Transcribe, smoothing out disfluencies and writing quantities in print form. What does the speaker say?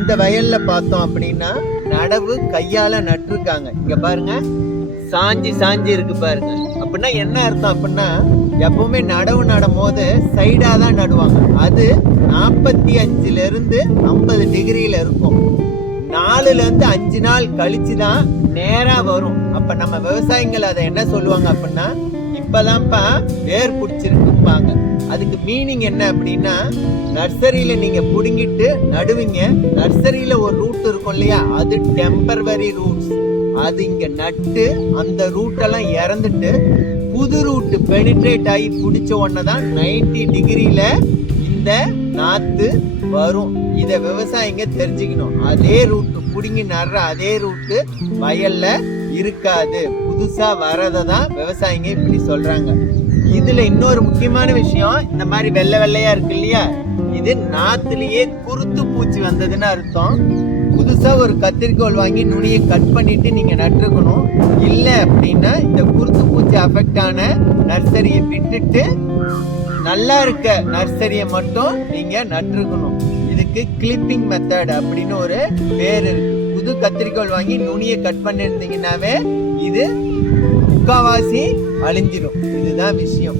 இந்த வயல்ல பார்த்தோம் அப்படின்னா நடவு கையால நட்டுருக்காங்க. இங்க பாருங்க, சாஞ்சி சாஞ்சி இருக்கு பாருங்க. அப்படின்னா என்ன அர்த்தம் அப்படின்னா, எப்பவுமே நடவு நடும் போது சைடா தான் நடுவாங்க. அது 45ல இருந்து 50 டிகிரியில இருக்கும். 4ல இருந்து 5 நாள் கழிச்சு தான் நேரா வரும். அப்ப நம்ம விவசாயிகள் அதை என்ன சொல்லுவாங்க அப்படின்னா, இப்பதான்ப்பா வேர் பிடிச்சிருக்கும்பாங்க. அதுக்கு மீனிங் என்ன அப்படின்னா, நர்சரியில நீங்க புடுங்கிட்டு நடுவீங்க. நர்சரியில ஒரு ரூட் இருக்கும் இல்லையா, அது டெம்பரவரி ரூட்ஸ். அது இங்க நட்டு அந்த ரூட்டெல்லாம் இறந்துட்டு புது ரூட் பெனிட்ரேட் ஆகி பிடிச்ச உடனே தான் 90 டிகிரியில இந்த நாத்து வரும். இத விவசாயிங்க தெரிஞ்சுக்கணும். அதே ரூட் புடுங்கி நடுற அதே ரூட்டு வயல்ல இருக்காது. புதுசா வரதை தான் விவசாயிங்க இப்படி சொல்றாங்க. இதுல இன்னொரு முக்கியமான விஷயம், இந்த மாதிரி வெள்ளை வெள்ளையா இருக்கு இல்லையா, இது நாத்துலயே குருத்து பூச்சி வந்ததுன்னு அர்த்தம். புதுசா ஒரு கத்திரிக்கோல் வாங்கி நுனியை கட் பண்ணிட்டு நீங்க நட்டுருக்கணும். இல்ல அப்படின்னா இந்த குருத்து பூச்சி அஃபெக்ட் ஆன நர்சரியை விட்டுட்டு நல்லா இருக்க நர்சரியை மட்டும் நீங்க நட்டுருக்கணும். இதுக்கு கிளிப்பிங் மெத்தட் அப்படின்னு ஒரு பேர் இருக்கு. புது கத்திரிக்கோல் வாங்கி நுனியை கட் பண்ணிருந்தீங்கன்னாவே இது முக்காவாசி அழிஞ்சிடும். இதுதான் விஷயம்.